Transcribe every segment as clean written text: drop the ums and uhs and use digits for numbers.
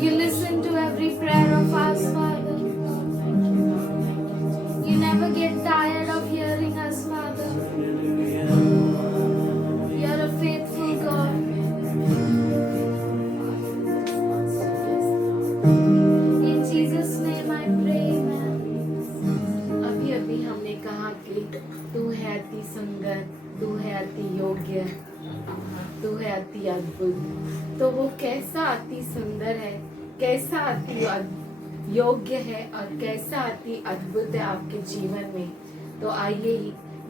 You listen to every prayer of ours, Father. never get tired of hearing us, Father. You're a faithful God. In Jesus' name I pray, amen. अभी अभी हमने कहा कि तू है अति सुंदर, तू है अति योग्य, तू है अति अद्भुत। तो वो कैसा अति सुंदर है, कैसा अति योग्य है और कैसा अति अद्भुत है आपके जीवन में। तो आइए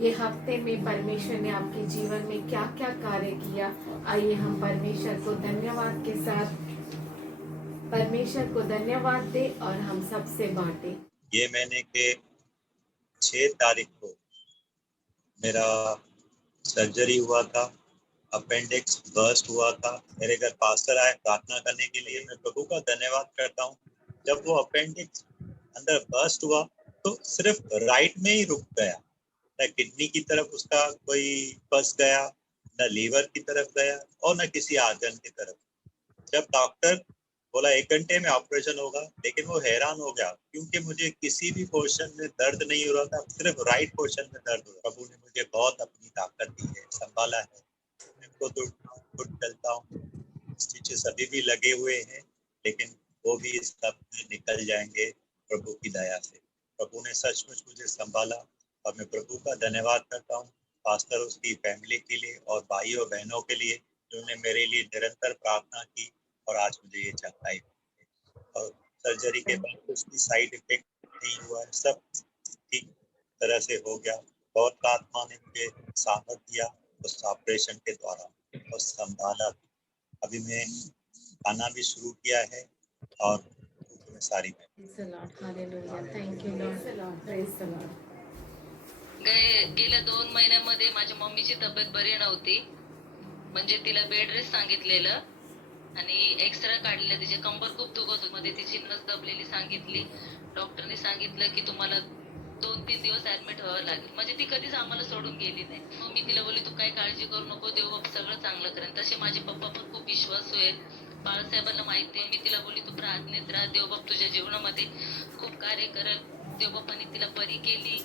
ये हफ्ते में परमेश्वर ने आपके जीवन में क्या क्या कार्य किया, आइए हम परमेश्वर को धन्यवाद के साथ परमेश्वर को धन्यवाद दे और हम सबसे बांटे। ये महीने के 6 तारीख को मेरा सर्जरी हुआ था, अपेंडिक्स बर्स्ट हुआ था। मेरे घर पास्टर आए प्रार्थना करने के लिए। मैं प्रभु का धन्यवाद करता हूँ। जब वो अपेंडिक्स अंदर बर्स्ट हुआ तो सिर्फ राइट में ही रुक गया, न किडनी की तरफ उसका कोई फंस गया, न लीवर की तरफ गया और न किसी आर्गन की तरफ। जब डॉक्टर बोला 1 घंटे में ऑपरेशन होगा, लेकिन वो हैरान हो गया क्योंकि मुझे किसी भी पोर्शन में दर्द नहीं हो रहा था, सिर्फ राइट पोर्शन में दर्द हो रहा। प्रभु ने मुझे बहुत अपनी ताकत दी है, संभाला है। मैं खुद उठता हूँ, खुद चलता हूँ। स्टिचेस अभी भी लगे हुए हैं, लेकिन वो भी इस हफ्ते निकल जाएंगे प्रभु की दया से। प्रभु ने सचमुच मुझे संभाला और मैं प्रभु का धन्यवाद करता हूँ, पास्टर उसकी फैमिली के लिए और भाइयों बहनों के लिए जिन्होंने मेरे लिए निरंतर प्रार्थना की और आज मुझे ये चंगाई हुई। और सर्जरी के बाद कुछ भी साइड इफेक्ट नहीं हुआ है, सब ठीक तरह से हो गया। बहुत आत्मा ने मुझे सामर्थ दिया उस ऑपरेशन के द्वारा और संभाला। अभी मैं खाना भी शुरू किया है और में सारी में गेल्या 2 महिन्यामध्ये माझ्या मम्मीची तब्येत बरी नव्हती, म्हणजे तिला बेड रेस्ट सांगितलेलं आणि एक्सरे काढले, तिचे कंबर खूप दुखत होती, मध्ये तिची नस दबलेली सांगितली। डॉक्टरने सांगितलं की तुम्हाला 2-3 दिवस ऍडमिट व्हावं लागेल। म्हणजे ती कधीच आम्हाला सोडून गेली नाही। मग मी तिला बोलली तू काही काळजी करू नको, देव सगळं चांगलं करेल। तसे माझे पप्पा पण खूप विश्वासू आहे, बाळासाहेबांना माहिती आहे। मी तिला बोलली तू प्रार्थनेत राहा, देवबाप तुझ्या जीवनामध्ये खूप कार्य करेल। देवबापाने तिला बरी केली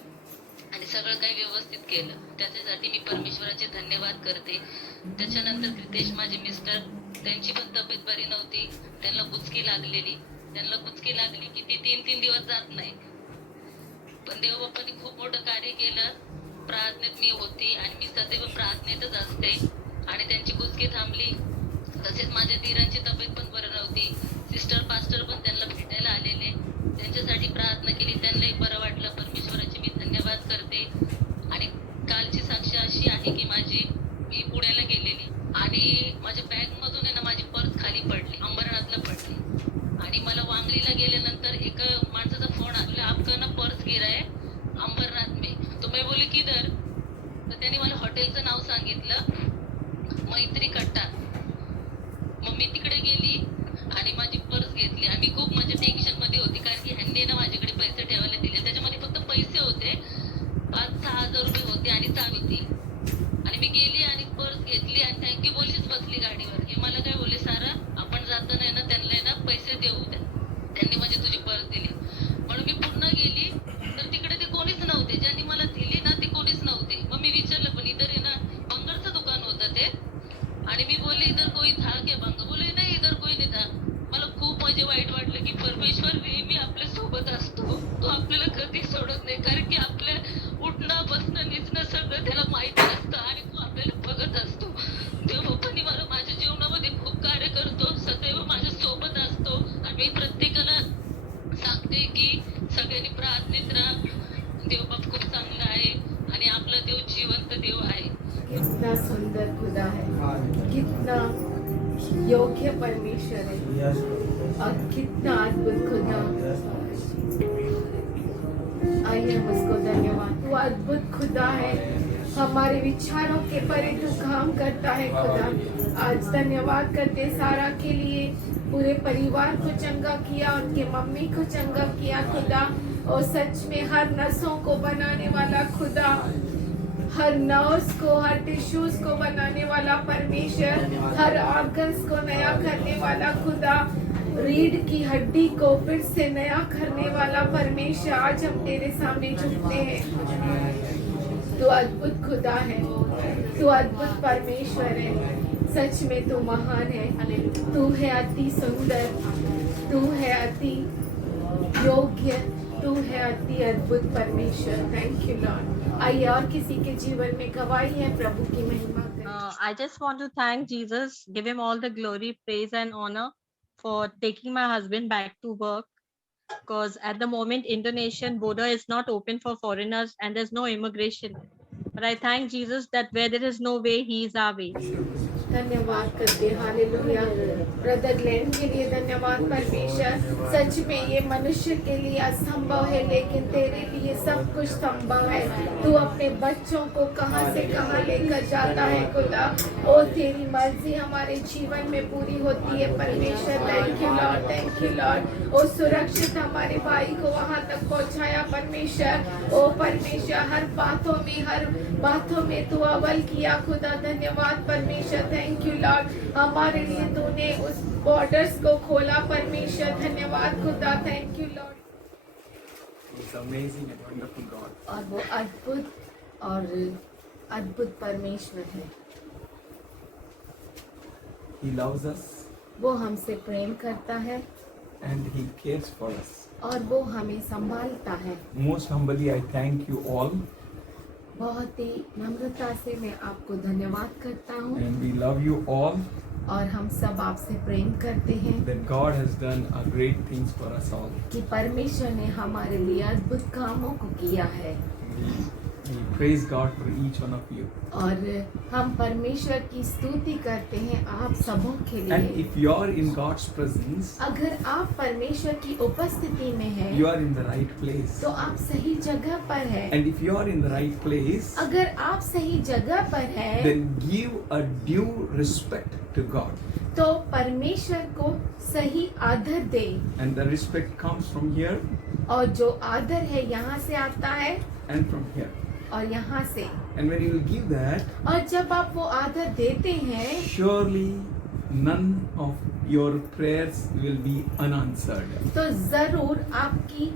आणि सगळं काही व्यवस्थित केलं, त्याच्यासाठी मी परमेश्वराचे धन्यवाद करते। त्याच्यानंतर क्रितेश माझे मिस्टर, त्यांची पण तब्येत बरी नव्हती, त्यांना गुचकी लागलेली की ती 3-3 दिवस जात नाही, पण देवबापाने खूप मोठं कार्य केलं। प्रार्थनेत मी होती आणि मी सदैव प्रार्थनेतच असते आणि त्यांची गुचकी थांबली। तसेच माझ्या धीरांची तब्येत पण बरी नव्हती, सिस्टर पास्टर पण त्यांना भेटायला आलेले, त्यांच्यासाठी प्रार्थना केली, त्यांनाही बरं वाटलं। परमेश्वराचे मी धन्यवाद करते। आणि कालची साक्ष अशी आहे की मी पुण्याला गेलेली आणि माझ्या बॅग मधून आहे ना माझी पर्स खाली पडली, अंबरनाथला पडली आणि मला वांगलीला गेल्यानंतर एक माणसाचा फोन आला, आपका ना पर्स गिरा है अंबरनाथ में। तो मैं बोली किधर, तर त्यांनी मला हॉटेलचं नाव सांगितलं, मैत्री कट्टा। मग मी तिकडे गेली आणि माझी पर्स घेतली आणि खूप म्हणजे टेन्शन मध्ये होती, कारण की ह्यांनी ना माझ्याकडे पैसे ठेवायला दिले, त्याच्यामध्ये फक्त पैसे होते 5-6 हजार रुपये होते आणि चावी ती। आणि मी गेली आणि पर्स घेतली आणि थँक्यू बोललीच बसली गाडीवर। हे मला काय बोलले, सारा आपण जाताना ना त्यांना ना पैसे देऊ द्या, त्यांनी म्हणजे तुझी पर्स दिली। म्हणून मी पुन्हा गेली तर तिकडे ते कोणीच नव्हते, ज्यांनी मला दिली ना ते कोणीच नव्हते। मग मी विचारलं, पण इधर आहे ना बंगालचं दुकान होतं ते, आणि मी बोलले इधर कोई था क्या बंगा, बोले नाही इधर कोई नाही था। मला खूप म्हणजे वाईट वाटलं की परमेश्वर नेहमी आपल्या सोबत असतो, तो आपल्याला कधी सोडत नाही, कारण की आपल्या उठणं बसणं निजणं सगळं त्याला माहिती असतं आणि तो आपल्याला बघत असतो। देवबापाने मला माझ्या जीवनामध्ये खूप कार्य करतो, सदैव माझ्या सोबत असतो आणि मी प्रत्येकाला सांगते की सगळ्यांनी प्रार्थनेत राहा, देवबाप खूप चांगला आहे आणि आपला देव जिवंत देव आहे। कितना सुंदर खुदा है, कितना योग्य परमेश्वर है और कितना अद्भुत खुदा। आइए हम उसको धन्यवाद। तू अद्भुत खुदा है, हमारे विचारों के परे तू काम करता है खुदा। आज धन्यवाद करते सारा के लिए, पूरे परिवार को चंगा किया, उनके मम्मी को चंगा किया खुदा। और सच में हर नसों को बनाने वाला खुदा, हर नर्व्स को, हर टिश्यूज को बनाने वाला परमेश्वर, हर ऑर्गन्स को नया करने वाला खुदा। रीढ़ की हड्डी को फिर से नया करने वाला परमेश्वर, आज हम तेरे सामने झुकते हैं। तू अद्भुत खुदा है, तू अद्भुत परमेश्वर है, सच में तू महान है। तू है अति सुंदर, तू है अति योग्य, तू है अति अद्भुत परमेश्वर। Thank you Lord. आइए और किसी के जीवन में गवाही है, प्रभु की महिमा करें। I just want to thank Jesus, give him all the glory, praise, and honor for taking my husband back to work. Because at the moment, Indonesian border is not open for foreigners and there's no immigration. But I thank Jesus that where there is no way, he is our way. धन्यवाद करते, hallelujah. Brother Glenn के लिए धन्यवाद परमेश्वर। सच में ये मनुष्य के लिए असंभव है, लेकिन तेरे लिए सब कुछ संभव है। तू अपने बच्चों को कहां से कहां लेकर जाता है खुदा। ओ तेरी मर्जी हमारे जीवन में पूरी होती है परमेश्वर। Thank you lord, thank you lord. ओ सुरक्षित हमारे भाई को वहां तक पहुंचाया परमेश्वर। ओ परमेश्वर, हर बातों में तू अव्वल किया खुदा। धन्यवाद परमेश्वर, थैंक यू लॉर्ड। हमारे लिए तूने उस बॉर्डर्स को खोला परमेश्वर। धन्यवाद खुदा, thank you Lord. He's amazing and wonderful God. और वो अद्भुत परमेश्वर है। He loves us वो हमसे प्रेम करता है and He cares for us. और वो हमें संभालता है। Most humbly, I thank you all, बहुत ही नम्रता से मैं आपको धन्यवाद करता हूँ and we love you all. और हम सब आपसे प्रेम करते हैं That God has done a great things for us all. कि परमेश्वर ने हमारे लिए अद्भुत कामों को किया है। We praise God for each one of you. और हम परमेश्वर की स्तुति करते हैं आप सबों के And लिए। if you are in God's presence, अगर आप परमेश्वर की उपस्थिति में हैं, you are in the right place. तो आप सही जगह पर हैं। And if you are in the right place, अगर आप सही जगह पर हैं, then give a due respect to God. तो परमेश्वर को सही आदर दे। And the respect comes from here और जो आदर है यहाँ से आता है and from here. और यहाँ से। And when you will give that, और जब आप वो आदर देते हैं, surely none of your prayers will be unanswered. तो जरूर आपकी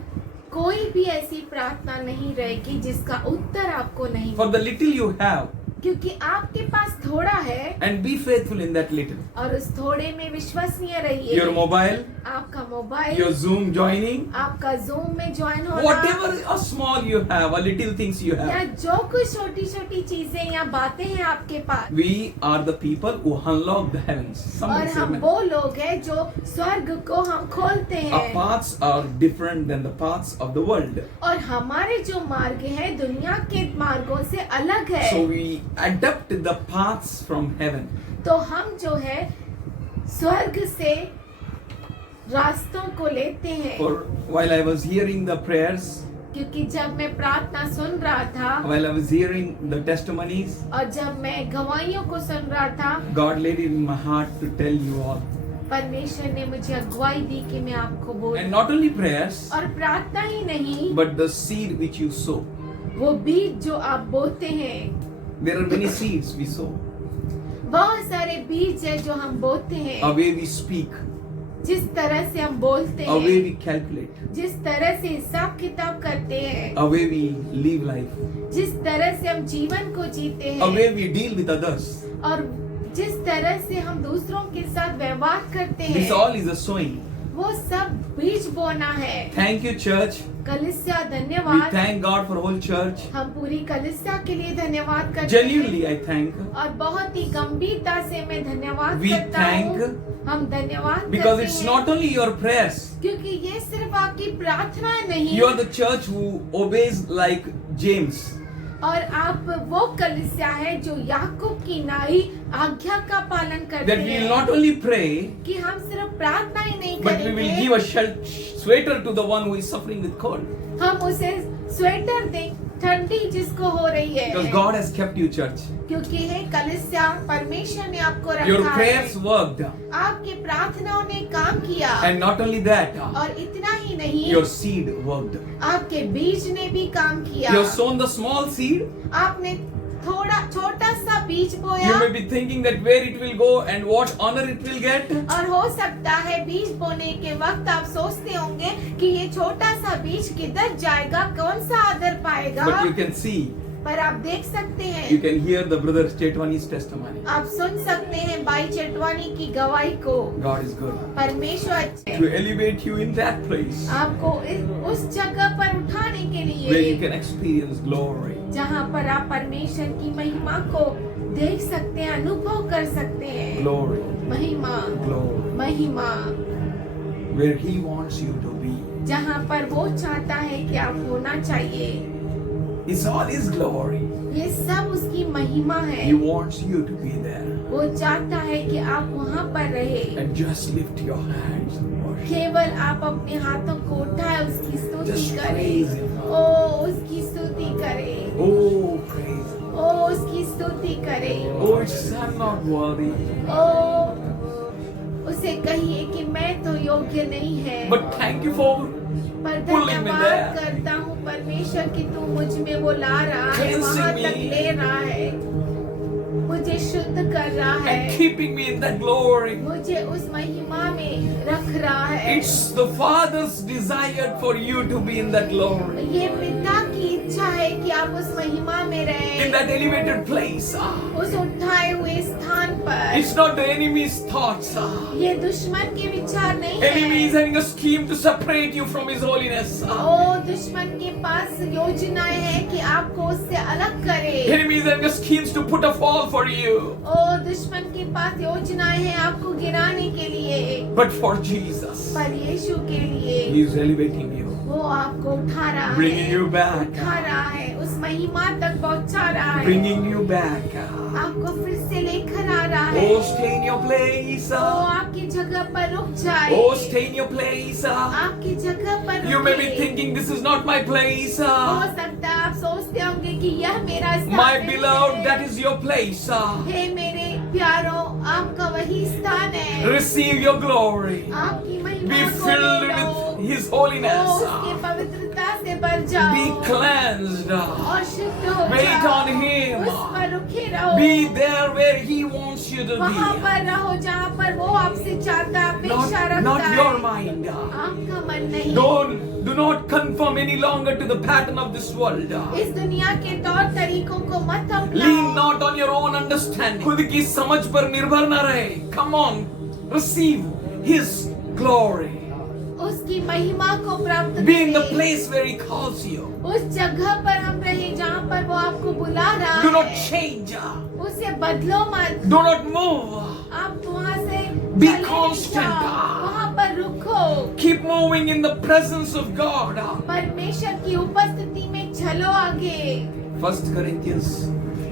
कोई भी ऐसी प्रार्थना नहीं रहेगी जिसका उत्तर आपको नहीं For the little you have, क्योंकि आपके पास थोड़ा है and be faithful in that little. और उस थोड़े में विश्वसनीय रहिए। Your mobile, आपका मोबाइल, your Zoom joining, आपका जूम में ज्वाइन होना, whatever a small you have, a little things you या have. जो कुछ छोटी छोटी चीजें या बातें हैं आपके पास, We are the people who unlock the heavens. और Somebody say हम amen. वो लोग हैं जो स्वर्ग को हम खोलते Our हैं। paths are different than the paths of the world. और हमारे जो मार्ग है दुनिया के मार्गों से अलग है। So we adapt the paths from heaven. तो हम जो है स्वर्ग से रास्तों को लेते हैं। For while I was hearing the prayers, क्योंकि जब मैं प्रार्थना सुन रहा था while I was hearing the testimonies, और जब मैं गवाहियों को सुन रहा था, God laid it in my heart to tell you all. परमेश्वर ने मुझे अगुवाई दी कि मैं आपको And बोलूं। not only prayers, और प्रार्थना ही नहीं, but the seed which you sow. वो बीज जो आप बोते हैं, There are many seeds we sow. बहुत सारे बीज है जो हम बोते A हैं। way we speak, जिस तरह से हम बोलते a way हैं, we calculate, जिस तरह से हिसाब किताब करते हैं, a way we live life, जिस तरह से हम जीवन को जीते a way हैं, we deal with others. और जिस तरह से हम दूसरों के साथ व्यवहार करते This हैं, all is a sowing. वो सब बीज बोना है। Thank you, church. कलिसिया We धन्यवाद। thank God for whole church. हम पूरी कलिसिया के लिए धन्यवाद करते हैं। Genuinely, I thank. और बहुत ही गंभीरता से मैं धन्यवाद We करता thank हूँ। हम धन्यवाद Because करते it's हैं, not only your prayers. क्योंकि ये सिर्फ आपकी प्रार्थना नहीं, You are the church who obeys like James. और आप वो कलिसिया है जो याकूब की नाई आज्ञा का पालन करते That we will हैं। not only pray, कि हम सिर्फ प्रार्थना ही नहीं but we will करेंगे, give a sweater to the one who is suffering with cold. हम उसे स्वेटर दें, ठंडी जिसको हो रही है। Because God has kept you, church. क्योंकि है कलिसिया, परमेश्वर ने आपको Your रखा prayers है। worked. आपकी प्रार्थनाओं ने काम किया। And not only that, और इतना ही नहीं, your seed worked. आपके बीज ने भी काम किया। You have sown the small seed, आपने थोड़ा छोटा सा बीज You बोया may be thinking that where it will go and what honor it will get. और हो सकता है बीज बोने के वक्त आप सोचते होंगे कि ये छोटा सा बीज किधर जाएगा, कौन सा आदर पाएगा। But you can see, पर आप देख सकते you हैं, can hear the brother Chetwani's testimony. आप सुन सकते हैं भाई चेटवानी की गवाही को। God is good. परमेश्वर अच्छे To elevate you in that place आपको उस जगह पर उठाने के where you लिए can experience glory. जहाँ पर आप परमेश्वर की महिमा को देख सकते हैं, अनुभव कर सकते हैं। Glory. महिमा Glory. महिमा Where He wants you to be. जहाँ पर वो चाहता है कि आप होना चाहिए। It's all His glory. ये सब उसकी महिमा है। He wants you to be there. वो चाहता है कि आप वहाँ पर रहे। And just lift your hands and worship. केवल आप अपने हाथों को उठाए उसकी स्तुति Just करें। praise Him. ओ उसकी स्तुति करें। Oh, praise Him. ओ उसकी स्तुति करें। Oh, it's I'm not worthy. ओ उसे कहिए कि मैं तो योग्य नहीं है, But thank you for पर pulling me धन्यवाद there. करता हूँ परमेश्वर कि तू मुझ में वो ला रहा है, Cleansing वहाँ me. तक ले रहा है, मुझे शुद्ध कर रहा and है, keeping me in that glory. मुझे उस महिमा में रख रहा है। It's the Father's desire for you to be in that glory, ये पिता की इच्छा है कि आप उस महिमा में in रहें, that elevated place. उस उठाए हुए स्थान पर। It's not the enemy's thoughts. ये दुश्मन के विचार नहीं Enemy is है। having a scheme to separate you from His holiness. ओ दुश्मन के पास योजनाएं हैं कि आपको उससे अलग करे। Enemy is having a schemes to put a fall for you. ओ दुश्मन के पास योजनाएं हैं आपको गिराने के लिए, But for Jesus, पर यीशु के लिए He is elevating you, वो आपको उठा रहा bringing है, you back, उठा रहा है, उस महिमा तक पहुंचा रहा है, bringing you back. आपको फिर से लेकर आ रहा है। Oh, stay in your place. ओ आपकी जगह पर रुक जाए, Oh, stay in your place. आपकी जगह पर You may be रुके। thinking this is not my place. हो सकता है आप सोचते होंगे कि यह मेरा स्थान My नहीं beloved, है। that is your place. हे मेरे प्यारों, आपका वही स्थान है। Receive your glory. आपकी महिमा Be को filled ले लो। with His ओ, holiness. उसकी पवित्रता से भर जाओ Be cleansed. और शुद्ध हो Wait जाओ। on Him. उस पर रुके रहो। Be there where He wants you to वहाँ be. पर रहो जहाँ पर वो आपसे चाहता है, अपेक्षा रखता Not है। your mind. आपका मन नहीं। Do not conform any longer to the pattern of this world. इस दुनिया के तौर तरीकों को मत Lean अपनाओ। not on your own understanding. खुद की समझ पर निर्भर न रहे. Come on, receive His glory. उसकी महिमा को प्राप्त Be in the करें। place where He calls you. उस जगह पर हम रहे जहाँ पर वो आपको बुला रहा Do not है। change. उसे बदलो मत। Do not move. आप वहाँ से Be चले नहीं constant. जाओ, वहाँ पर रुको। Keep moving in the presence of God. परमेश्वर की उपस्थिति में चलो आगे। 1 Corinthians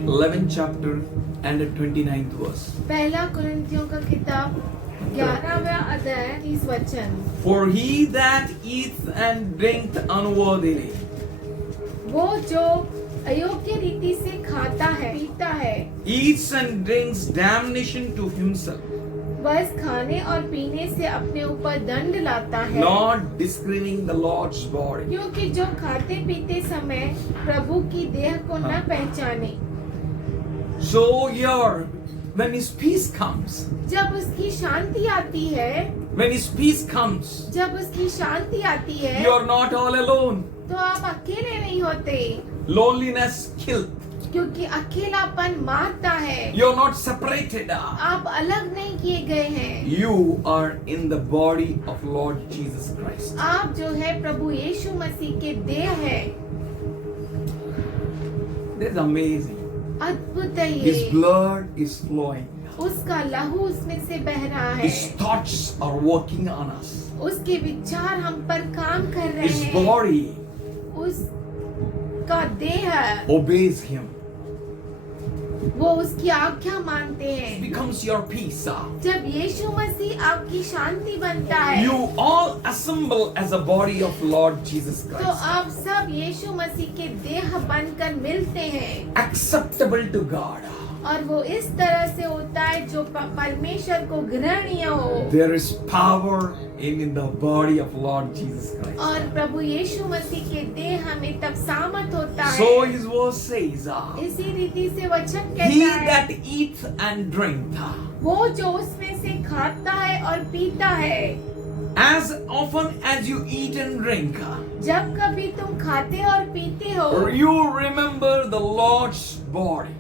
11th chapter and the 29th verse. पहला कुरिन्थियों का किताब 11वां अध्याय 30 वचन। For he that eats and drinketh unworthily वो जो अयोग्य रीति से खाता है, पीता है, eats and drinks damnation to himself, बस खाने और पीने से अपने ऊपर दंड लाता है, not discerning the Lord's body. क्योंकि जो खाते पीते समय प्रभु की देह को न पहचाने। So here, when his peace comes, जब उसकी शांति आती है, when his peace comes, जब उसकी शांति आती है, you are not all alone. तो आप अकेले नहीं होते, Loneliness killed. क्योंकि अकेलापन मारता है। You are not separated. आप अलग नहीं किए गए हैं। You are in the body of Lord Jesus Christ. आप जो है प्रभु यीशु मसीह के देह है। This is amazing. अद्भुत है His ये। blood is flowing. उसका लहू उसमें से बह रहा है। His thoughts are working on us. उसके विचार हम पर काम कर रहे His हैं। body उसका देह obeys him. वो उसकी आज्ञा मानते It हैं। becomes your peace. जब यीशु मसीह आपकी शांति बनता है, You all assemble as a body of Lord Jesus तो Christ. आप सब यीशु मसीह के देह बनकर मिलते हैं। Acceptable to God. और वो इस तरह से होता है जो परमेश्वर को ग्रहणीय हो। There is power in the body of Lord Jesus Christ. और प्रभु यीशु मसीह के देह में तब सामर्थ होता So है। his verse says, इसी रीति से वचन he कहता है, that eats and drink, वो जो उसमें से खाता है और पीता है, as often as you eat and drink, जब कभी तुम खाते और पीते हो, you remember the Lord's body.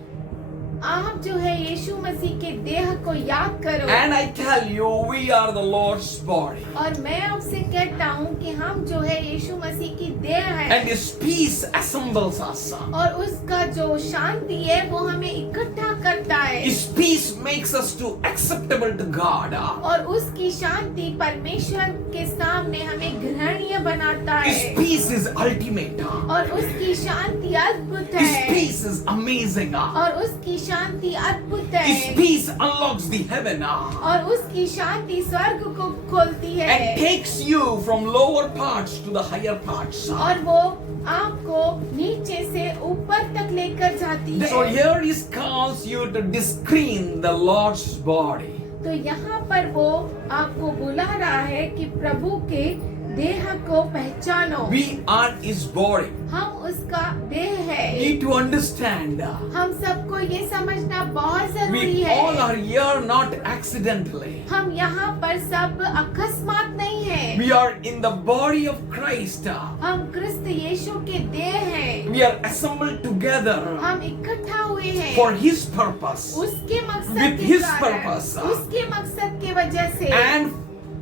आप जो है यीशु मसीह के देह को याद करो। And I tell you, we are the Lord's body. और मैं आपसे कहता हूँ कि हम जो है यीशु मसीह की देह है, And his peace assembles us. और उसका जो शांति है वो हमें इकट्ठा करता है, His peace makes us to acceptable to God. और उसकी शांति परमेश्वर के सामने हमें ग्रहणीय बनाता His है, peace is ultimate. और उसकी शांति अद्भुत His है, peace is amazing. और उसकी शांति अद्भुत His है, peace unlocks the heaven और उसकी शांति स्वर्ग को खोलती है, and takes you from lower parts to the higher parts. और वो आपको नीचे से ऊपर तक लेकर जाती So है। here he calls you to discern the Lord's body. तो यहाँ पर वो आपको बुला रहा है कि प्रभु के देह को पहचानो। We are his body. हम उसका देह है। Need to understand. हम सबको ये समझना बहुत जरूरी We है। all are here not accidentally. हम यहाँ पर सब अकस्मात नहीं है। We are in the body of Christ. हम क्रिस्त यीशु के देह हैं। We are assembled together हम इकट्ठा हुए हैं for his purpose उसके मकसद With के his कारण, purpose. उसके मकसद के वजह से and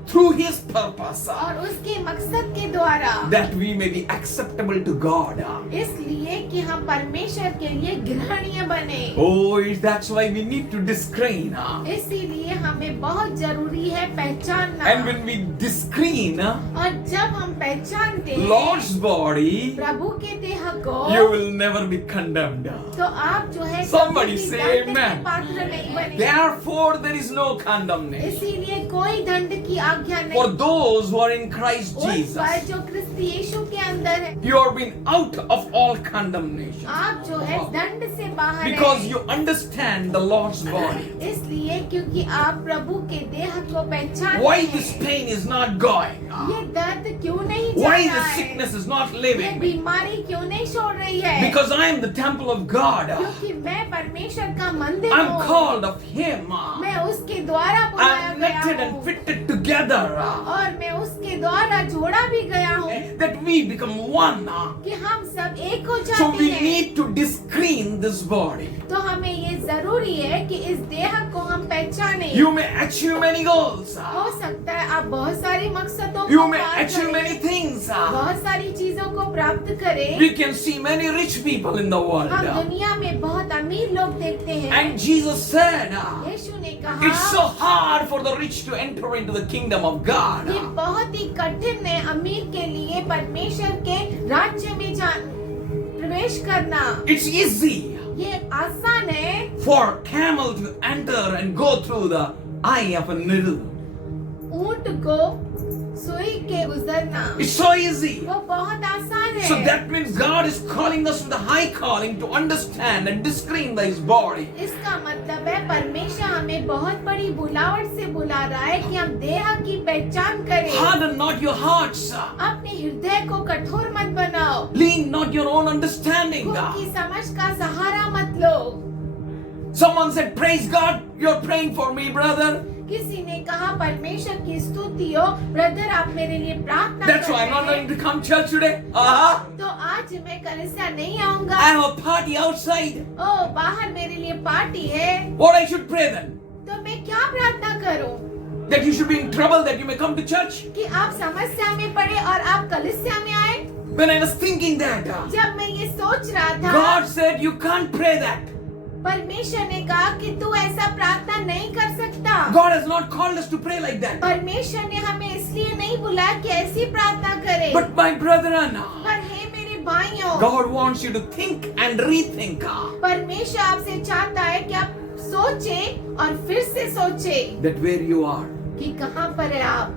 through his purpose और उसके मकसद के द्वारा, that we may be acceptable to God. इसलिए कि हम परमेश्वर के लिए ग्रहणीय बने। Oh, that's why we need to discern. इसीलिए हमें बहुत जरूरी है पहचानना। And when we discern और जब हम पहचानते हैं Lord's body, प्रभु के देह को, you will never be condemned. तो आप जो है Somebody कभी भी say दंड के amen. पात्र नहीं बने। Therefore, there is no condemnation इसीलिए कोई दंड की आज्ञा for नहीं those who are in Christ उस Jesus. पर जो क्रिस्त यीशु के अंदर है। You are being out of all condemnation आप जो है दंड से बाहर because हैं। you understand the Lord's body. इसलिए क्योंकि आप प्रभु के देह को पहचानते Why हैं। this pain is not going? ये दर्द क्यों नहीं जा Why रहा the है? sickness is not ये living? बीमारी क्यों नहीं छोड़ रही है? Because I am the temple of God. क्योंकि मैं परमेश्वर का मंदिर I'm हूँ। called of Him. मैं उसके द्वारा बुलाया I'm गया knitted and हूँ, fitted together और मैं उसके द्वारा जोड़ा भी गया हूँ that we become one. कि हम सब एक हो So जाते we हैं। need to discern this body. तो हमें ये जरूरी है कि इस देह को हम पहचाने। You may achieve many goals. हो सकता है आप बहुत सारी मकसदों You को may पार achieve करें, many things. बहुत सारी चीजों को प्राप्त करें। We can see many rich people in the हम world. दुनिया में बहुत अमीर लोग देखते हैं। And Jesus said, यीशु ने it's so कहा hard for the rich to enter into the kingdom of God. ये बहुत ही कठिन है अमीर के लिए परमेश्वर के राज्य में प्रवेश करना। It's easy ये आसान है for camel to enter and go through the eye of a needle. ऊंट को सुई के गुजरना, It's so easy. वो बहुत आसान है। So that means God is calling us with the high calling to understand and discern His body. इसका मतलब है परमेश्वर हमें बहुत बड़ी बुलावट से बुला रहा है कि हम देह की पहचान करें। Harden not your hearts. अपने हृदय को कठोर मत बनाओ, Lean not your own understanding. खुद की समझ का सहारा मत लो। Someone said, praise God, you're praying for me, brother. किसी ने कहा परमेश्वर की स्तुति हो, ब्रदर आप मेरे लिए प्रार्थना That's why I'm not going to come church today. तो आज मैं कलीसिया नहीं आऊंगा। I have a party outside. ओ बाहर मेरे लिए पार्टी है, What I should pray then? तो मैं क्या प्रार्थना करूं? That you should be in trouble, that you may come to church? कि आप समस्या में पड़े और आप कलीसिया में आए? When I was thinking that, जब मैं ये सोच रहा था, God said you can't pray that. परमेश्वर ने कहा कि तू ऐसा प्रार्थना नहीं कर सकता। God has not called us to pray like that. परमेश्वर ने हमें इसलिए नहीं बुलाया कि ऐसी प्रार्थना करें। But my brethren, पर हे मेरे भाइयों, God wants you to think and rethink परमेश्वर आपसे चाहता है कि आप सोचे और फिर से सोचे that where you are, कि कहाँ पर है आप,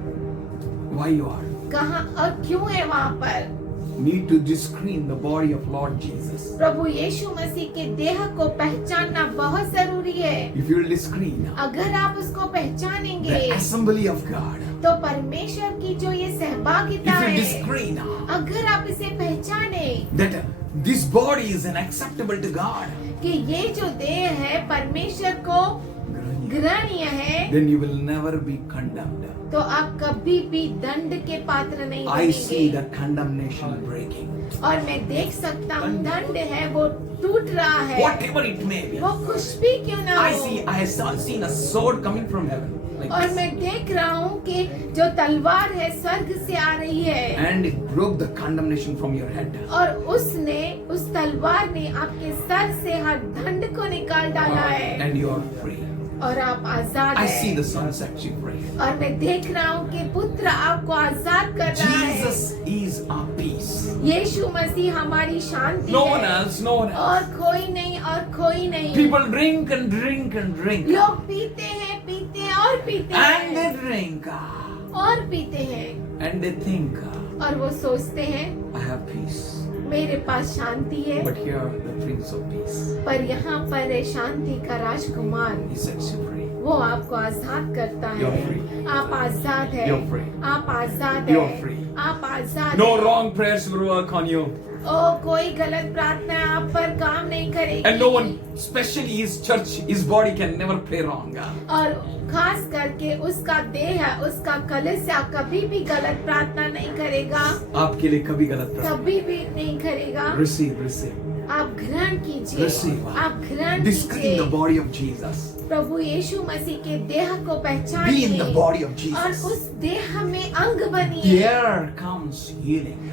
why you are. कहाँ और क्यों है वहाँ पर। need to discern the body of Lord Jesus. प्रभु यीशु मसीह के देह को पहचानना बहुत जरूरी है। If you will discern अगर आप उसको पहचानेंगे the assembly of God, तो परमेश्वर की जो ये सहभागिता if you है, discern अगर आप इसे पहचाने that this body is unacceptable to God, कि ये जो देह है परमेश्वर को ग्रहणीय है, then you will never be condemned. तो आप कभी भी दंड के पात्र नहीं I see बनेंगे। the condemnation breaking. और मैं देख सकता हूँ दंड है वो टूट रहा है, Whatever it may be. वो कुछ भी क्यों ना I हो। have seen a sword coming from heaven. Like और this. मैं देख रहा हूँ कि जो तलवार है स्वर्ग से आ रही है, And it broke the condemnation from your head. और उसने उस तलवार ने आपके सर से हर दंड को निकाल डाला है, And you are free. और आप आजाद I see the हैं। son set you free. और मैं देख रहा हूँ कि पुत्र आपको आजाद कर रहा है। Jesus is our peace. यीशु मसीह हमारी शांति No one है, else, no one else. और कोई नहीं, और कोई नहीं। People drink and drink and drink. लोग पीते हैं, पीते हैं और पीते And they हैं drink. और पीते हैं, And they think, और वो सोचते हैं I have peace. मेरे पास शांति है, But here the Prince of Peace, पर यहाँ पर है शांति का राजकुमार, he sets you free. वो आपको आजाद करता You're है। free. आप आजाद है, You're free. आप आजाद You're है, free. आप आजाद No है। wrong prayers will work on you. ओ कोई गलत प्रार्थना आप पर काम नहीं करेगी, And no one, especially his church, his body can never pray wrong. और खास करके उसका देह, उसका कलीसिया कभी भी गलत प्रार्थना नहीं करेगा, आपके लिए कभी गलत प्रार्थना. कभी भी नहीं करेगा। Receive, receive. आप ग्रहण कीजिए, Receive. आप ग्रहण Discern the कीजिए। body of Jesus. प्रभु यीशु मसीह के देह को Be in the पहचानिए body of और Jesus. उस देह में अंग बनिए। There comes healing.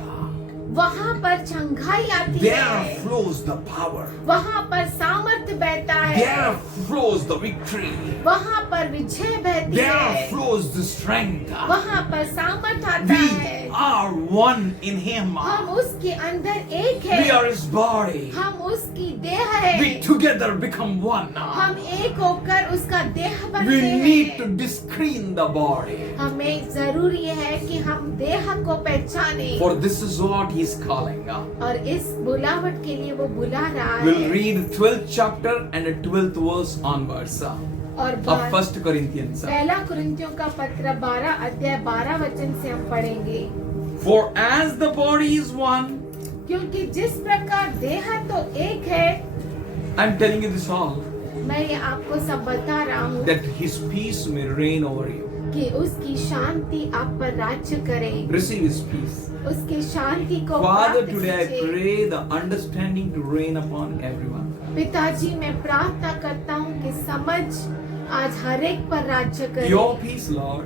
वहाँ पर चंगाई आती There है, flows the power. वहाँ पर सामर्थ्य बहता There है, flows the victory. वहाँ पर विजय बहती There है, flows the strength. वहाँ पर सामर्थ्य आता We है। are one in Him. हम उसके अंदर एक We are है, His body. हम उसकी देह है, We together become one. हम एक होकर उसका देह We बनते need to हैं। discern the body. हमें जरूरी है कि हम देह को पहचाने, For this is what He is calling. और इस बुलावट के लिए वो बुला रहा We'll है। read 12th chapter and the 12th verse onwards और of 1 Corinthians. पहला कुरिन्थियों का पत्र 12 अध्याय 12 वचन से हम पढ़ेंगे। For as the body is one, क्योंकि जिस प्रकार देह तो एक है, I'm telling you this all, मैं ये आपको सब बता रहा हूँ that His peace may reign over you. कि उसकी शांति आप पर राज्य करे, Receive His peace. उसकी शांति को Father, प्राप्त today I कीजिए। pray the understanding to reign upon everyone. पिताजी मैं प्रार्थना करता हूँ कि समझ आज हर एक पर राज्य करे। Your peace, Lord,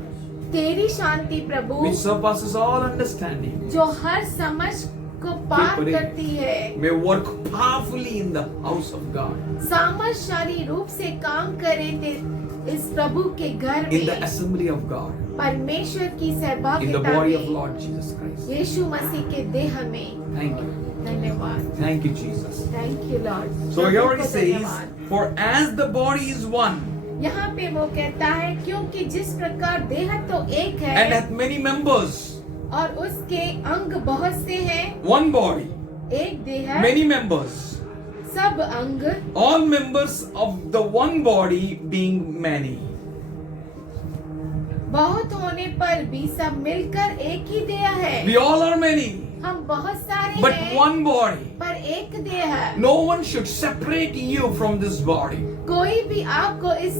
तेरी शांति प्रभु which surpasses all understanding, जो हर समझ को पार Keep it. करती है, may work powerfully in the house of God, सामर्थशाली रूप से काम करे इस प्रभु के घर in the में, assembly of God, परमेश्वर की in the सहभागिता body of में, Lord Jesus Christ. यीशु मसीह के देह में। Thank you. धन्यवाद। Thank you, Jesus. Thank you Lord. So here it says, for as the body is one यहाँ पे वो कहता है क्योंकि जिस प्रकार देह तो एक and है hath many members, और उसके अंग बहुत से हैं, one body, एक देह, many members, सब अंग, all members of the one body being many. बहुत होने पर भी सब मिलकर एक ही देह है। We all are many, हम बहुत सारे but हैं, one body. पर एक देह है। No one should separate you from this body. कोई भी आपको इस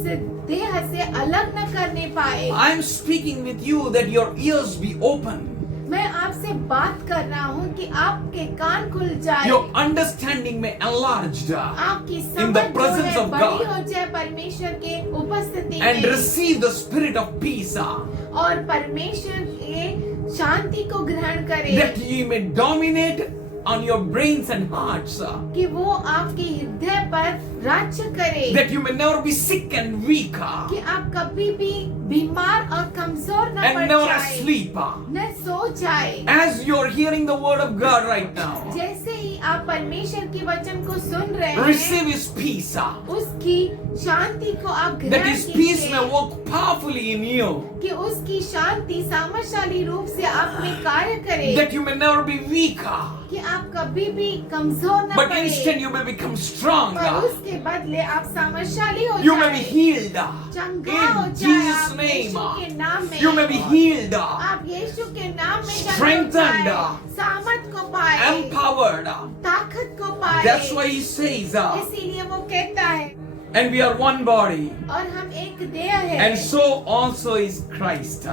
देह से अलग न करने पाए। I am speaking with you that your ears be open, मैं आपसे बात कर रहा हूँ कि आपके कान खुल जाए, your understanding may enlarged, आपकी in समझ the जो presence है of बड़ी God. हो जाए परमेश्वर के उपस्थिति and में, receive the spirit of peace, और परमेश्वर के शांति को ग्रहण करे, that ye may dominate on your brains and hearts, कि वो आपके हृदय पर राज्य करे, that you may never be sick and weak, कि आप कभी भी बीमार और कमजोर न and पड़ never जाए, asleep. न सो जाए। As you're hearing the word of God right now, जैसे ही आप परमेश्वर की वचन को सुन रहे receive हैं, His peace, उसकी शांति को आप that ग्रहण His peace may कीजिए, work powerfully in you, कि उसकी शांति सामर्थशाली रूप से आप में कार्य करे, that you may never be weaker, कि आप कभी भी कमजोर न but पड़े, instead you may become पर stronger. उसके बदले आप सामर्थशाली हो You may be जाए, healed चंगा हो in जाए Jesus' आप name. यीशु के नाम में, You may be healed, आप यीशु के नाम में चंगा हो strengthened, जाए, सामर्थ को पाए, empowered. ताकत को पाए। That's why he says, इसीलिए वो कहता है, and we are one body, और हम एक देह है, and so also is Christ.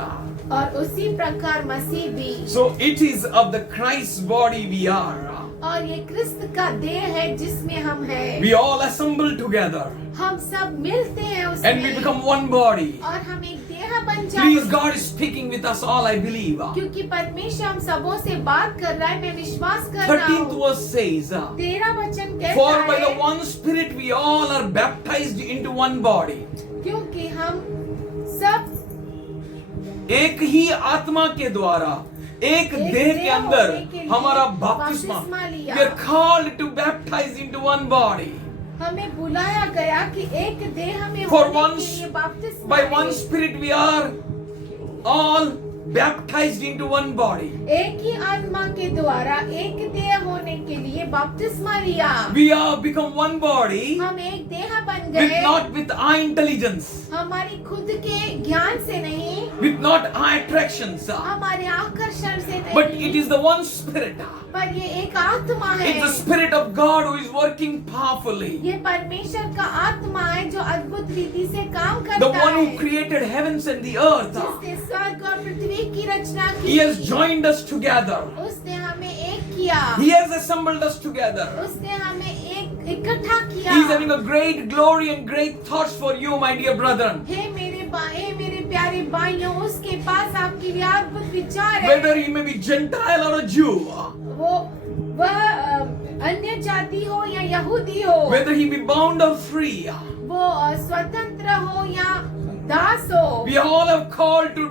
और उसी प्रकार मसीह भी, So it is of the Christ's body we are. और ये क्रिस्त का देह है जिसमें हम हैं। We all assemble together हम सब मिलते हैं and we उसमें, become one body. और हम एक देह बन जाते Please, हैं। God is speaking with us all, I believe. क्योंकि परमेश्वर हम सबों से बात कर रहा है, मैं विश्वास कर रहा 13th हूँ। verse says, 13 वचन कहता for by the है, one Spirit we all are baptized into one body. क्योंकि हम सब एक ही आत्मा के द्वारा एक देह के अंदर होने के लिए हमारा बपतिस्मा, बपतिस्मा लिया। we are called to baptize into one body. हमें बुलाया गया कि एक देह में For होने once, के लिए बपतिस्मा by लें। one Spirit we are all baptized into one body. एक ही आत्मा के द्वारा एक देह होने के लिए बपतिस्मा लिया। We are become one body हम एक देह बन with गए, not with our intelligence, हमारी खुद के ज्ञान से नहीं, with not our attractions, हमारे आकर्षण से but नहीं, it is the one Spirit. पर ये एक आत्मा है। It's the Spirit of God who is working powerfully. ये परमेश्वर का आत्मा है जो अद्भुत रीति से काम The करता one who है, created heavens and the earth. जिसने स्वर्ग और पृथ्वी की रचना की। He has joined us together. उसने हमें एक किया, He has assembled us together. उसने हमें एक इकट्ठा किया। He is having a great glory and great thoughts for you, my dear brethren. हे मेरे प्यारे भाइयों, उसके पास आपके लिए अद्भुत विचार है। Whether he may be Gentile or a Jew, वह अन्य जाति हो या यहूदी हो, whether he be bound or free, वो स्वतंत्र हो या दास हो, we all have called to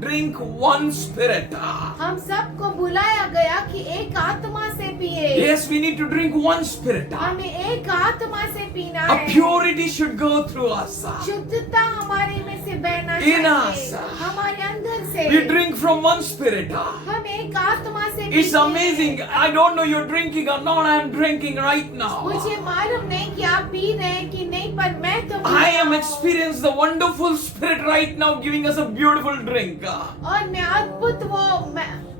drink one Spirit. हम सबको बुलाया गया कि एक आत्मा से पिए। Yes, we need to drink one Spirit. हमें एक आत्मा से पीना A है। purity should go through us. शुद्धता हमारे में से बहना In us. चाहिए, हमारे अंदर से। We drink from one Spirit. हम एक आत्मा से It's पीते हैं। amazing. I don't know you're drinking or not. I am drinking right now. मुझे मालूम नहीं कि आप पी रहे हैं कि नहीं, पर मैं तो पी I रहा am हूँ। experiencing the wonderful Spirit right now giving us a beautiful drink. और मैं अद्भुत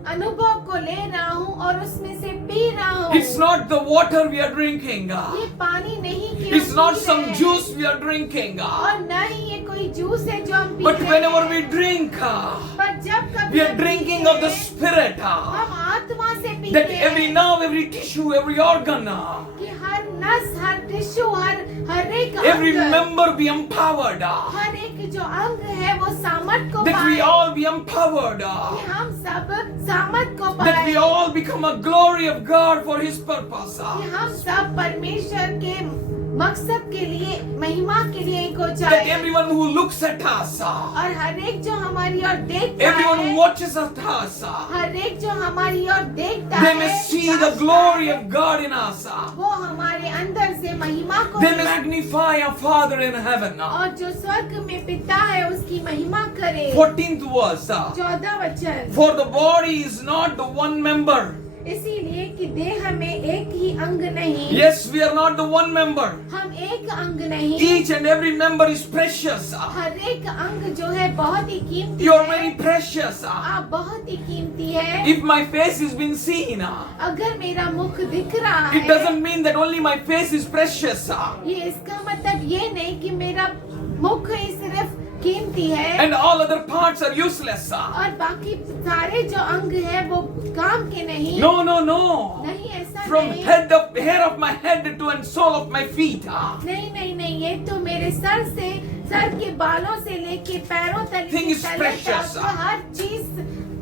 अनुभव को ले रहा हूँ और उसमें से पी रहा हूँ। It's not the water we are drinking. ये पानी नहीं कि It's हम not पी some रहे हैं। juice we are drinking. और न ही ये कोई जूस है जो हम पी But रहे whenever हैं। we drink, पर जब कभी we are हम drinking पीते of the हैं, Spirit. हम आत्मा से पीते That हैं every nerve, every tissue, every organ, कि हर नस, हर टिश्यू, हर एक every अंग, member be empowered. हर एक जो अंग है वो सामर्थ को That we पाए, all be empowered. कि हम सब सामर्थ को That पाए, we all become a glory of God for His purpose. कि हम सब परमेश्वर के मकसद के लिए, महिमा के लिए एक हो That जाए। everyone who looks at us, और हर एक जो हमारी ओर देखता everyone who है, watches at us, हर एक जो हमारी ओर देखता they है, may see the जांचता glory है, of God in us. वो हमारे अंदर से महिमा को They देख- magnify our Father in heaven. और जो स्वर्ग में पिता है उसकी महिमा करे। 14th verse. 14 वचन, For the body is not the one member. इसीलिए कि देह में एक ही अंग नहीं, Yes, we are not the one member. हम एक अंग नहीं, Each and every member is precious. हर एक अंग जो है बहुत ही कीमती You are very है। precious. आप बहुत ही कीमती है। If my face has been seen, अगर मेरा मुख दिख रहा it है, doesn't mean that only my face is precious. ये इसका मतलब ये नहीं कि मेरा मुख ही सिर्फ कीमती है And all other parts are useless. और बाकी सारे जो अंग है वो काम के नहीं। No, no, no. नहीं, ऐसा From नहीं। hair of my head to and sole of my feet. नहीं नहीं नहीं, ये तो मेरे सर के बालों से लेके पैरों तक Thing is precious. हर चीज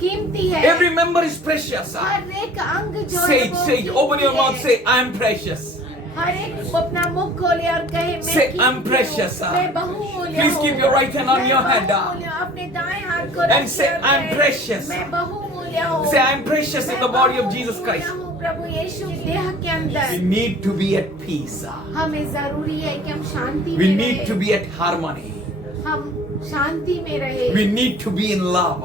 कीमती है। Every member is precious. हर एक अंग जो Say है it, वो say it. Open your कीमती mouth, है। say, I am precious. हर एक अपना मुख खोले और कहे मैं Say, कीमती I'm हूँ, precious. मैं बहुमूल्य Please हूँ, keep your right hand on मैं your head. बहुमूल्य हूँ, अपने दाएं हाथ को And रखिए say, और I'm कहे, precious. मैं बहुमूल्य हूँ, Say, I am precious in the body of Jesus मैं Christ. बहुमूल्य हूँ प्रभु यीशु देह के अंदर। We need to be at peace. हमें जरूरी है कि हम शांति We में need to रहें। be at harmony. हम शांति में रहे, We need to be in love.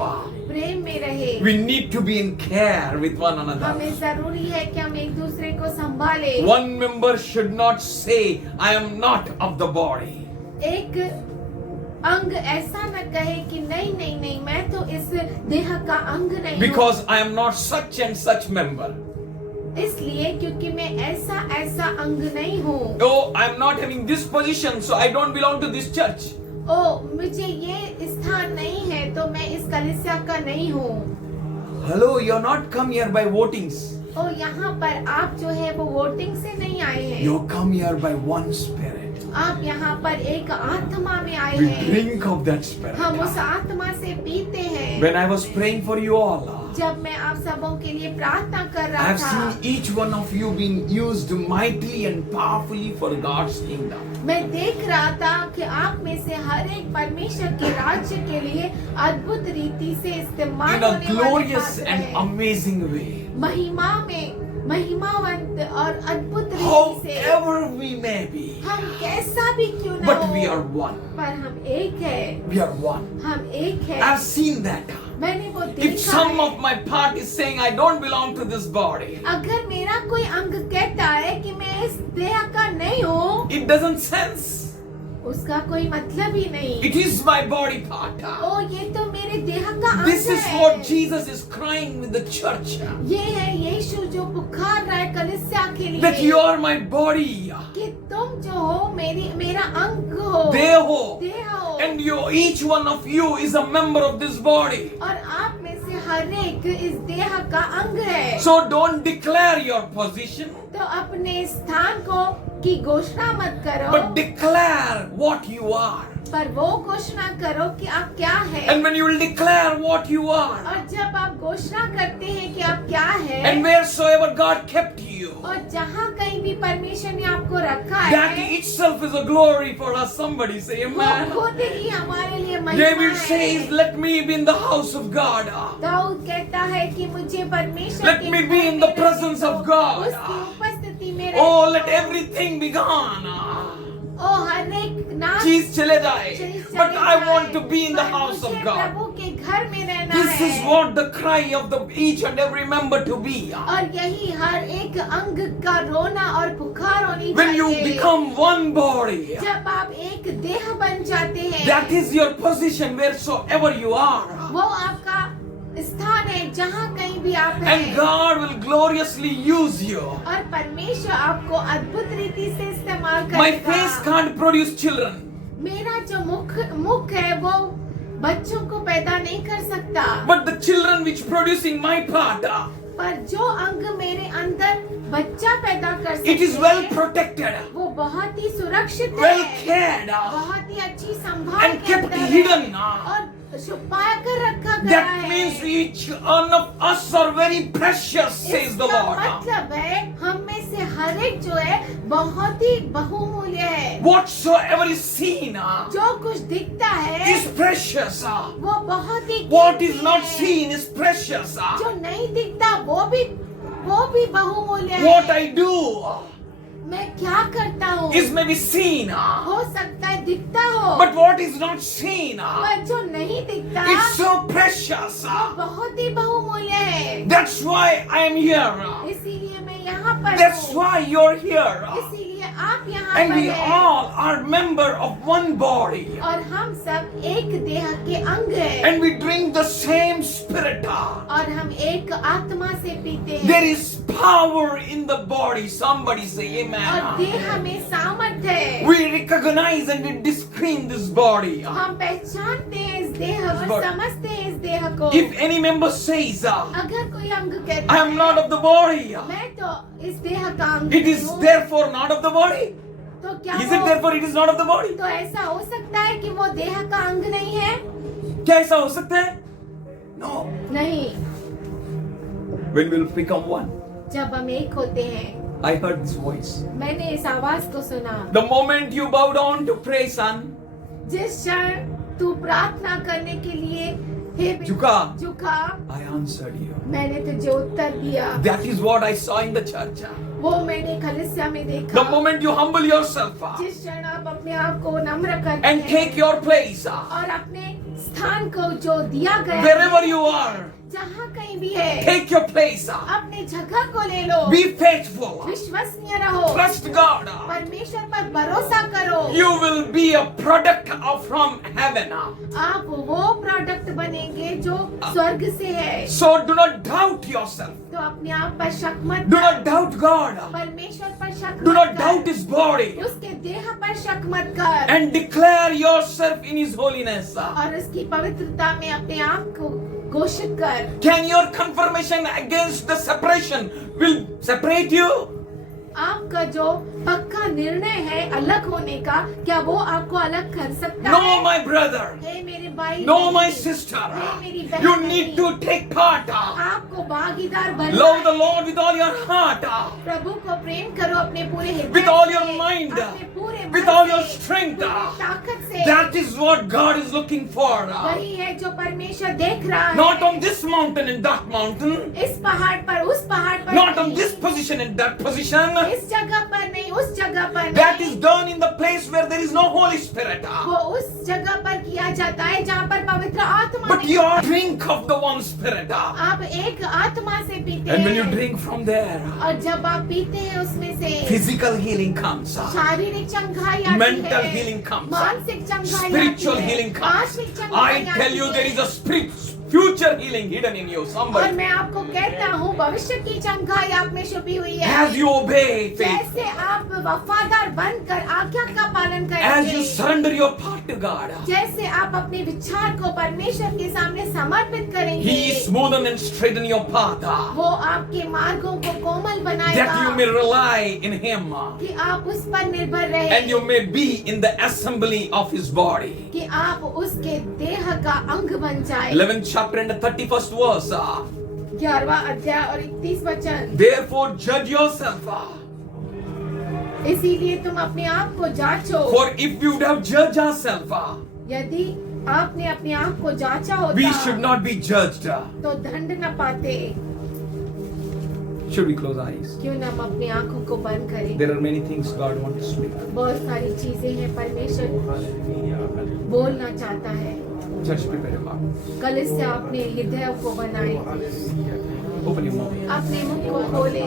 प्रेम में रहे। We need to be in care with one another. हमें जरूरी है कि हम एक दूसरे को संभालें। One member should not say, I am not of the body. एक अंग ऐसा न कहे कि नहीं नहीं नहीं, मैं तो इस देह का अंग नहीं हूँ, Because I am not such and such member. इसलिए क्योंकि मैं ऐसा ऐसा अंग नहीं हूँ। Oh, I am not having this position, so I don't belong to this church. ओ मुझे ये स्थान नहीं है तो मैं इस कलीसिया का नहीं हूँ। Hello, you're not come here by votings. ओ यहाँ पर आप जो है वो वोटिंग से नहीं आए हैं, You come here by one spirit. आप यहाँ पर एक आत्मा में आए We हैं। drink of that spirit. हम उस आत्मा से पीते हैं। When I was praying for you all, जब मैं आप सबों के लिए प्रार्थना कर I रहा have था, seen each one of you being used mightily and powerfully for God's kingdom. मैं देख रहा था कि आप में से हर एक परमेश्वर के राज्य के लिए अद्भुत रीति से इस्तेमाल In a होने वाले glorious पात्र and हैं। amazing way. महिमा में महिमावंत और अद्भुत रीति से, However we may be, हम कैसा भी क्यों न but हो, we are one. पर हम एक है, We are one. हम एक है। I've seen that. मैंने वो If देखा some है। of my part is saying I don't belong to this body, अगर मेरा कोई अंग कहता है कि मैं इस देह का नहीं हूँ, it doesn't sense. उसका कोई मतलब ही नहीं। It is my body part. ओ ये तो मेरे देह का अंग This is है। what Jesus is crying with the church. ये है यीशु जो पुकार रहा है कलीसिया के लिए, That you are my body. कि तुम जो हो मेरा अंग हो, देह हो. देह हो, And you, each one of you is a member of this body. और आप में से हर एक इस देह का अंग है। So don't declare your position, तो अपने स्थान को की घोषणा मत करो, but declare what you are. पर वो घोषणा करो कि आप क्या है। And when you will declare what you are, और जब आप घोषणा करते हैं कि आप क्या है, and wheresoever God kept you, और जहाँ कहीं भी परमेश्वर ने आपको रखा that है, itself is a glory for us. Somebody say वो amen. खुद ही हमारे लिए महिमा David है। says, let me be in the house of God. Dawood कहता है कि मुझे परमेश्वर Let के me घर be in में the रहने presence दो, of God. उसकी उपस्थिति में Oh, रहने let दो। everything be gone. ओ हर एक नाच चीज चले जाए. चीज But चले I जाए, want to be in the पर house of मुझे God. प्रभु के घर में रहना This है। is what the cry of the each and every member to be. और यही हर एक अंग का रोना और पुकार होनी When you चाहिए। become one body, जब आप एक देह बन जाते हैं, that is your position wheresoever you are. वो आपका स्थान है जहाँ कहीं भी आप हैं। And God will gloriously use you. और परमेश्वर आपको अद्भुत रीति से इस्तेमाल My करेगा। face can't produce children. मेरा जो मुख है वो बच्चों को पैदा नहीं कर सकता, But the children which producing my part, पर जो अंग मेरे अंदर बच्चा पैदा कर सकते it is well हैं, protected, वो बहुत ही सुरक्षित well है, cared, बहुत ही अच्छी संभाल and के kept अंदर है, hidden. और छुपा कर रखा गया That है। means each one of us are very precious, says the इसका Lord. मतलब है हम में से हर एक जो है बहुत ही बहुमूल्य है। Whatsoever is seen जो कुछ दिखता है is precious. वो बहुत ही What कीमती is not है। seen is precious. जो नहीं दिखता वो भी बहुमूल्य है। What I do मैं क्या करता हूँ is maybe seen, हो सकता है दिखता हो, but what is not seen, पर जो नहीं दिखता it's so precious. बहुत ही बहुमूल्य है। That's why I am here. इसीलिए मैं यहाँ पर That's हूँ, why you're here. इसीलिए आप यहाँ And पर we हैं। all are member of one body. और हम सब एक देह के अंग हैं, And we drink the same spirit. और हम एक आत्मा से पीते There हैं, is power in the body. Somebody say और amen. देह में सामर्थ्य है। We recognize and we discern this body. हम पहचानते हैं इस देह This और body. समझते हैं इस देह को। If any member says, अगर कोई अंग कहता I am है, not of the body, मैं तो इस देह का अंग it नहीं is हूँ, therefore not of the body. तो क्या Is it therefore it is not of the body? तो ऐसा हो सकता है कि वो देह का अंग नहीं है? क्या ऐसा हो सकता है? No. नहीं। When we will become one. जब हम एक होते हैं, I heard this voice. मैंने इस आवाज को सुना। The moment you bow down to pray, son, जिस क्षण तू प्रार्थना करने के लिए हे झुका, झुका, I answered you. मैंने तुझे उत्तर दिया। That is what I saw in the church. वो मैंने कलीसिया में देखा। The moment you humble yourself जिस क्षण आप अपने आप को नम्र करते and हैं take your place और अपने स्थान को जो दिया गया wherever you are, जहाँ कहीं भी है, take your place. अपने जगह को ले लो। Be faithful. विश्वसनीय रहो। Trust God. परमेश्वर पर भरोसा करो। You will be a product of from heaven. आप वो प्रोडक्ट बनेंगे जो स्वर्ग से है। So do not doubt yourself. तो अपने आप पर शक मत Do कर। not doubt God. परमेश्वर पर शक Do मत not कर। doubt His body. उसके देह पर शक मत कर। And declare yourself in His holiness. और उसकी पवित्रता में अपने आप को घोषित कर। Can your confirmation against the separation will separate you? आपका जो पक्का निर्णय है अलग होने का, क्या वो आपको अलग कर सकता No, है? my brother. हे मेरे भाई, No, नहीं। my sister. हे मेरी बहन, You नहीं। need to take part. आपको भागीदार बनना Love the है। Lord with all your heart, प्रभु को प्रेम करो अपने पूरे हृदय with all your से, mind, अपने पूरे with मन all से, your strength. पूरी ताकत से। That is what God is looking for. वही है जो परमेश्वर देख रहा है। Not on this mountain and that mountain. इस पहाड़ पर, उस पहाड़ पर Not on नहीं। this position and that position. इस जगह पर नहीं, उस जगह पर That नहीं। is done in the place where there is no Holy Spirit. वो उस जगह पर किया जाता है जहाँ पर पवित्र आत्मा But नहीं। you drink of the one Spirit. आप एक आत्मा से पीते And when you हैं drink from there, और जब आप पीते हैं उसमें से physical healing comes. शारीरिक चंगाई आती Mental है, healing comes. मानसिक चंगाई Spiritual आती है, healing comes. आत्मिक चंगाई I tell you, आती there है। is a future healing hidden in you. और Somebody, मैं आपको कहता हूँ भविष्य की चंगाई आप में छुपी हुई है। as you obey faith, जैसे आप वफादार बनकर आज्ञा का पालन as you करेंगे, surrender your part to God, जैसे आप अपने विचार को परमेश्वर के सामने समर्पित करेंगे, He smoothen and straighten your path, वो आपके मार्गों को कोमल that you बनाएगा may rely in Him, कि आप उस पर निर्भर रहे, and you may be in the assembly of His body. कि आप उसके देह का अंग बन जाए। 11th chapter and the 31st verse. 11वां अध्याय और 31 वचन। Therefore, judge yourself. इसीलिए तुम अपने आप को जांचो। For if you would have judged ourselves, यदि आपने अपने आप को जांचा we होता should not be judged. तो दंड न पाते। Should we close our eyes? क्यों न हम अपनी आंखों को बंद करें? There are many things God wants to speak. बहुत सारी चीजें हैं परमेश्वर बोलना चाहता है। Church, prepare your heart. कल इससे अपने हृदय को बनाए, Open your mouth. अपने मुख को खोले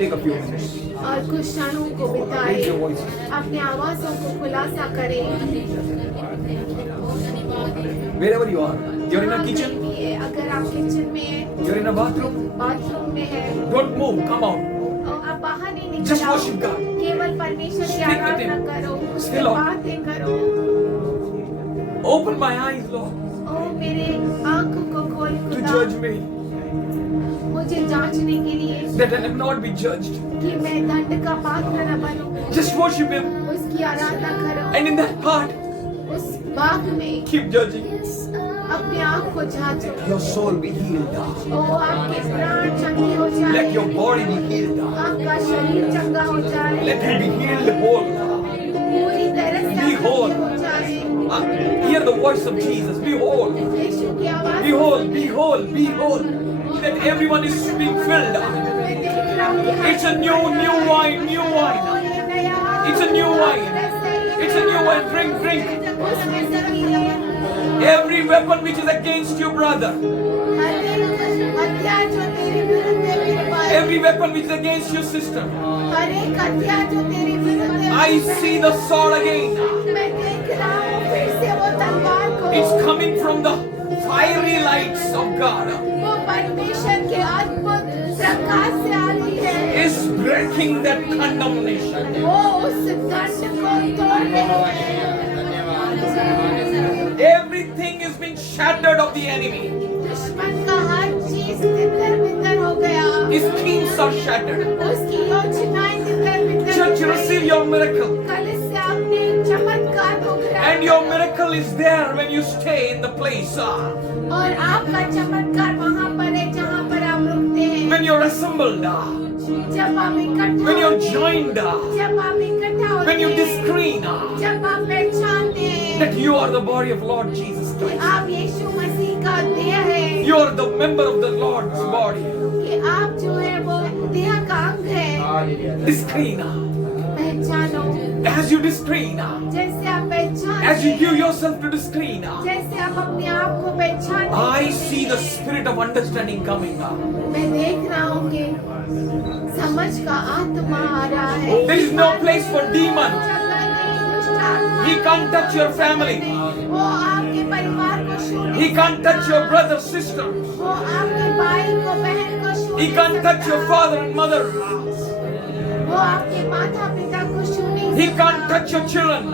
Take a few minutes. और कुछ क्षणों को बिताए, Raise your voices. अपने आवाजों को खुलासा करें। Wherever you are. You're in a kitchen. कहीं भी है, अगर आप किचन में है, You're in a bathroom. Bathroom में है, Don't move. Come out. और आप बाहर नहीं निकल Just आओ, worship God. केवल परमेश्वर की Speak with आराधना Him. करो, उससे Still on. बातें करो। Open my eyes, Lord, ओ मेरे आंखों को खोल to खुदा, judge me, मुझे जांचने के लिए that I will not be judged. कि मैं दंड का पात्र न बनूं। Just worship Him. उसकी आराधना करो, And in that part, उस बाग में keep judging. अपने आप को जांचो। Your soul be healed. ओ आपके प्राण चंगे हो Let जाए, your body be healed. आपका शरीर चंगा हो जाए, Let you be healed whole. पूरी तरह से Be आप whole. चंगे हो जाए। Hear the voice of Jesus. Be whole. यीशु की आवाज Be whole. Be whole. Be whole. That everyone is being filled. मैं देख रहा हूँ कि हर It's a new wine. New wine. कोई नया It's a new wine. रस है। It's a new wine. Drink, drink. उसमें से पीजिए। Every weapon which is against you, brother. हर एक हथियार जो तेरे विरुद्ध है मेरे भाई, Every weapon which is against your sister. हर एक हथियार जो तेरे विरुद्ध है I मेरे see बहन, the sword again. मैं देख रहा हूँ फिर से वो तलवार को, It's coming from the fiery lights of God. वो परमेश्वर के अद्भुत प्रकाश से आ रही है। Is breaking that condemnation. वो उस दंड को तोड़ रही है। Everything is being shattered of the enemy. दुश्मन का हर चीज तितर-बितर हो गया, His schemes are shattered. उसकी योजनाएं तितर-बितर हो Church, गई। receive your miracle. कल इससे अपने चमत्कार को ग्रहण And your करो। miracle is there when you stay in the place. और आपका चमत्कार वहाँ पर है जहाँ पर आप रुकते हैं, When you're assembled. जब आप इकट्ठा When you're होते हैं, joined. जब आप इकट्ठा होते When you हैं, discern जब आप पहचानते हैं that you are the body of Lord Jesus कि Christ. आप यीशु मसीह का देह है, You are the member of the Lord's body. कि आप जो है वो देह का अंग है। Discrete. पहचानो, As you discrete. जैसे आप पहचान, As you give yourself to discrete. जैसे आप अपने आप को पहचान, I see the spirit of understanding coming. मैं देख रहा हूँ कि समझ का आत्मा आ रहा है। There is no place for demon. जगह नहीं, दुष्ट आत्मा He can't touch your family. वो आपके परिवार को छू नहीं He can't touch your सकता। brother, sister. वो आपके भाई को, बहन को छू He नहीं can't touch your सकता। father and mother. वो आपके माता पिता को छू नहीं He सकता। can't touch your children.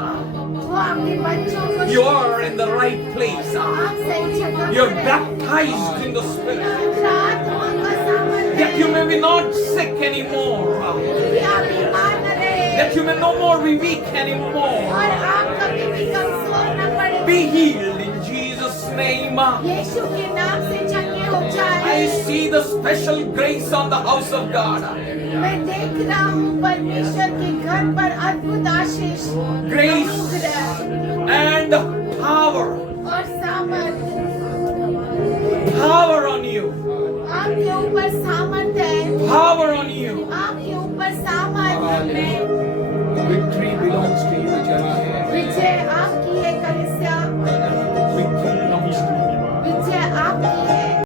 वो आपके बच्चों को You छू are नहीं in the right place. सकता। आप सही जगह You're पर हैं। baptized in the Spirit. पवित्र आत्मा का सामर्थ्य That you है may be not sick anymore. कि आप बीमार न रहें That you may no more be weak anymore. और आप कभी भी कमजोर न पड़े। Be healed in Jesus' name. यीशु के नाम से चंगे हो I जाए। see the special grace on the house of God. मैं देख रहा हूँ परमेश्वर के घर पर अद्भुत आशीष, Grace अनुग्रह and power. और सामर्थ्य Power on you. आपके ऊपर सामर्थ्य है। Power on you. आपके ऊपर सामर्थ्य है। Victory belongs to you, church. विजय आपकी